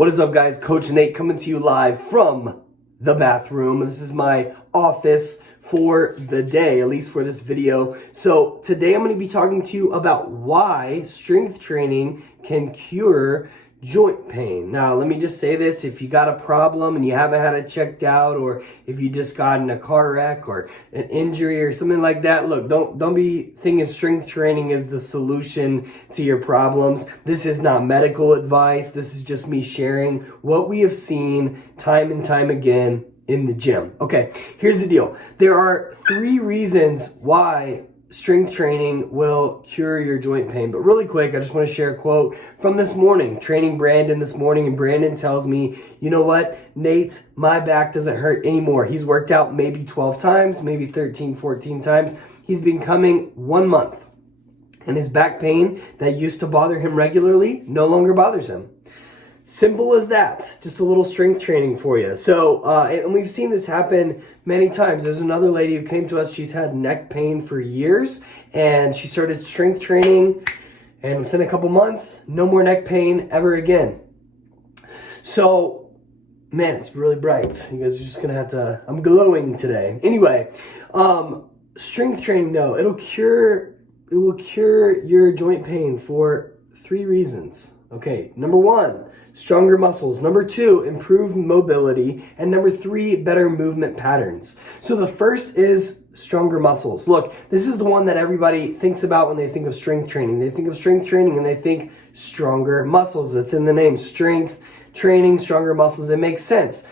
What is up, guys? Coach Nate coming to you live from the bathroom. This is my office for the day, at least for this video. So today I'm going to be talking to you about why strength training can cure joint pain. Now, let me just say this. If you got a problem and you haven't had it checked out, or if you just got in a car wreck or an injury or something like that, look, don't be thinking strength training is the solution to your problems. This is not medical advice. This is just me sharing what we have seen time and time again in the gym. Okay, here's the deal. There are 3 reasons why strength training will cure your joint pain. But really quick, I just want to share a quote from this morning, training Brandon this morning, and Brandon tells me, you know what, Nate, my back doesn't hurt anymore. He's worked out maybe 12 times, maybe 13, 14 times. He's been coming 1 month, and his back pain that used to bother him regularly no longer bothers him. Simple as that. Just a little strength training for you. So, and we've seen this happen many times. There's another lady who came to us. She's had neck pain for years, and she started strength training, and within a couple months, no more neck pain ever again. So, man, it's really bright. You guys are just gonna have to, I'm glowing today. Anyway, strength training though, it will cure your joint pain for 3 reasons. Okay, number 1, stronger muscles. Number 2, improved mobility. And number 3, better movement patterns. So the first is stronger muscles. Look, this is the one that everybody thinks about when they think of strength training. They think of strength training and they think stronger muscles. It's in the name, strength training, stronger muscles. It makes sense.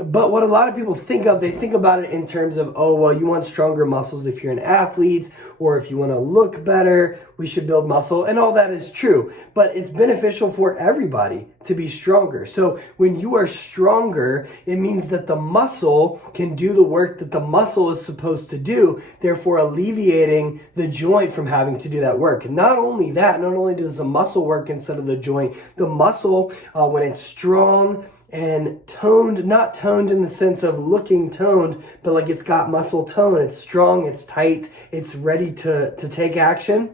But what a lot of people think of, they think about it in terms of, oh, well, you want stronger muscles if you're an athlete, or if you want to look better, we should build muscle. And all that is true. But it's beneficial for everybody to be stronger. So when you are stronger, it means that the muscle can do the work that the muscle is supposed to do, therefore alleviating the joint from having to do that work. Not only that, not only does the muscle work instead of the joint, the muscle, when it's strong and toned, not toned in the sense of looking toned, but like it's got muscle tone, it's strong, it's tight, it's ready to take action.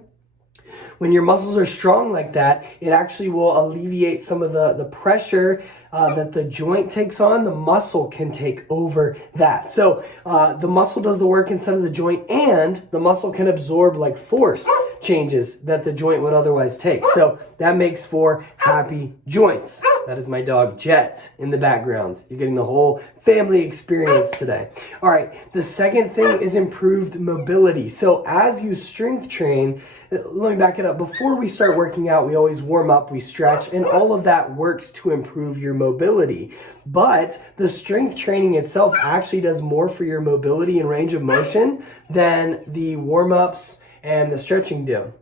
When your muscles are strong like that, it actually will alleviate some of the pressure that the joint takes on. The muscle can take over that. So the muscle does the work instead of the joint, and the muscle can absorb like force changes that the joint would otherwise take. So that makes for happy joints. That is my dog Jet in the background. You're getting the whole family experience today. All right, the second thing is improved mobility. So as you strength train, let me back it up. Before we start working out, we always warm up, we stretch, and all of that works to improve your mobility. But the strength training itself actually does more for your mobility and range of motion than the warm-ups and the stretching do.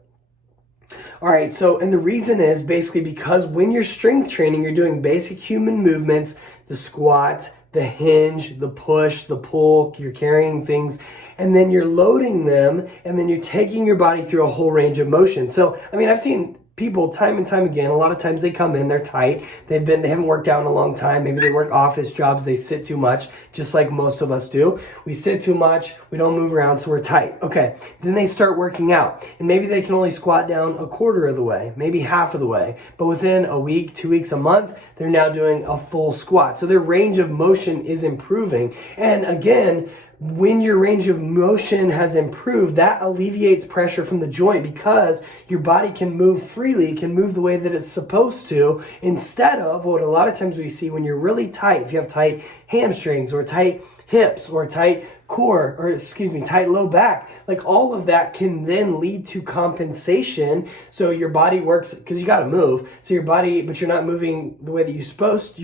All right, so, and the reason is basically because when you're strength training, you're doing basic human movements, the squat, the hinge, the push, the pull, you're carrying things, and then you're loading them, and then you're taking your body through a whole range of motion. So, I mean, I've seen people time and time again, a lot of times they come in, they're tight, they haven't worked out in a long time, maybe they work office jobs, they sit too much, just like most of us do. We sit too much, we don't move around, so we're tight. Okay, then they start working out, and maybe they can only squat down a quarter of the way, maybe half of the way, but within a week, 2 weeks, a month, they're now doing a full squat. So their range of motion is improving, and again, when your range of motion has improved, that alleviates pressure from the joint because your body can move freely, can move the way that it's supposed to, instead of what a lot of times we see when you're really tight. If you have tight hamstrings or tight hips or tight core, or tight low back, like all of that can then lead to compensation. So your body works, because you got to move. So your body, but you're not moving the way that you're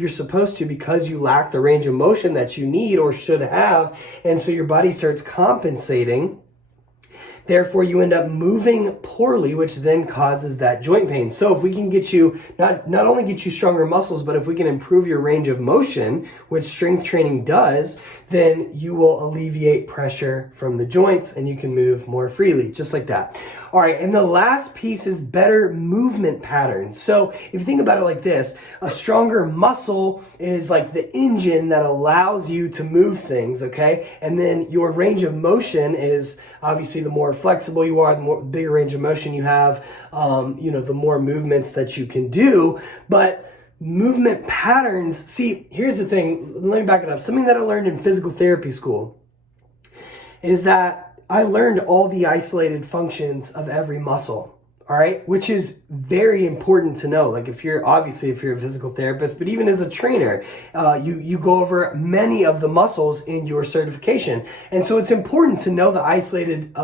supposed to because you lack the range of motion that you need or should have. And so your body starts compensating. Therefore, you end up moving poorly, which then causes that joint pain. So if we can get you, not only get you stronger muscles, but if we can improve your range of motion, which strength training does, then you will alleviate pressure from the joints and you can move more freely, just like that. All right, and the last piece is better movement patterns. So if you think about it like this, a stronger muscle is like the engine that allows you to move things, okay? And then your range of motion is obviously the more flexible you are, the bigger range of motion you have, the more movements that you can do. But movement patterns. See, here's the thing. Let me back it up. Something that I learned in physical therapy school is that I learned all the isolated functions of every muscle. All right, which is very important to know. Like if you're a physical therapist, but even as a trainer, you go over many of the muscles in your certification. And so it's important to know the isolated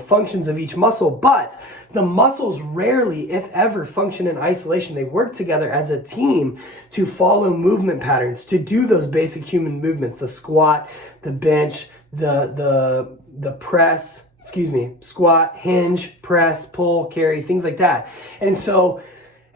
functions of each muscle, but the muscles rarely, if ever, function in isolation. They work together as a team to follow movement patterns, to do those basic human movements, the squat, the bench, the press, squat, hinge, press, pull, carry, things like that. And so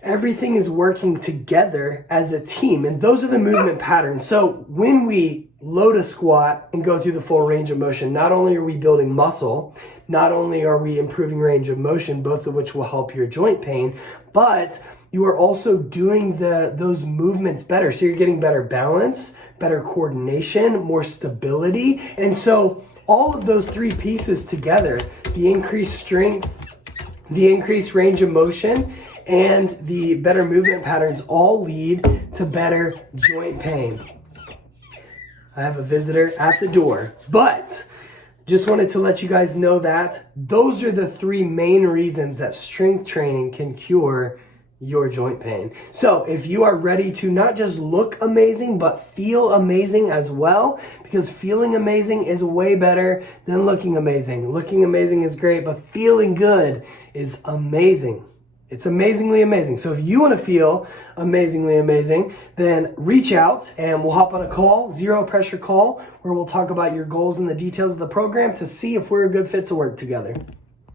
everything is working together as a team, and those are the movement patterns. So when we load a squat and go through the full range of motion, not only are we building muscle, not only are we improving range of motion, both of which will help your joint pain, but you are also doing those movements better. So you're getting better balance, better coordination, more stability. And so all of those three pieces together, the increased strength, the increased range of motion, and the better movement patterns all lead to better joint pain. I have a visitor at the door, but just wanted to let you guys know that those are the three main reasons that strength training can cure your joint pain. So if you are ready to not just look amazing, but feel amazing as well, because feeling amazing is way better than looking amazing. Looking amazing is great, but feeling good is amazing. It's amazingly amazing. So if you want to feel amazingly amazing, then reach out and we'll hop on a call, zero pressure call, where we'll talk about your goals and the details of the program to see if we're a good fit to work together.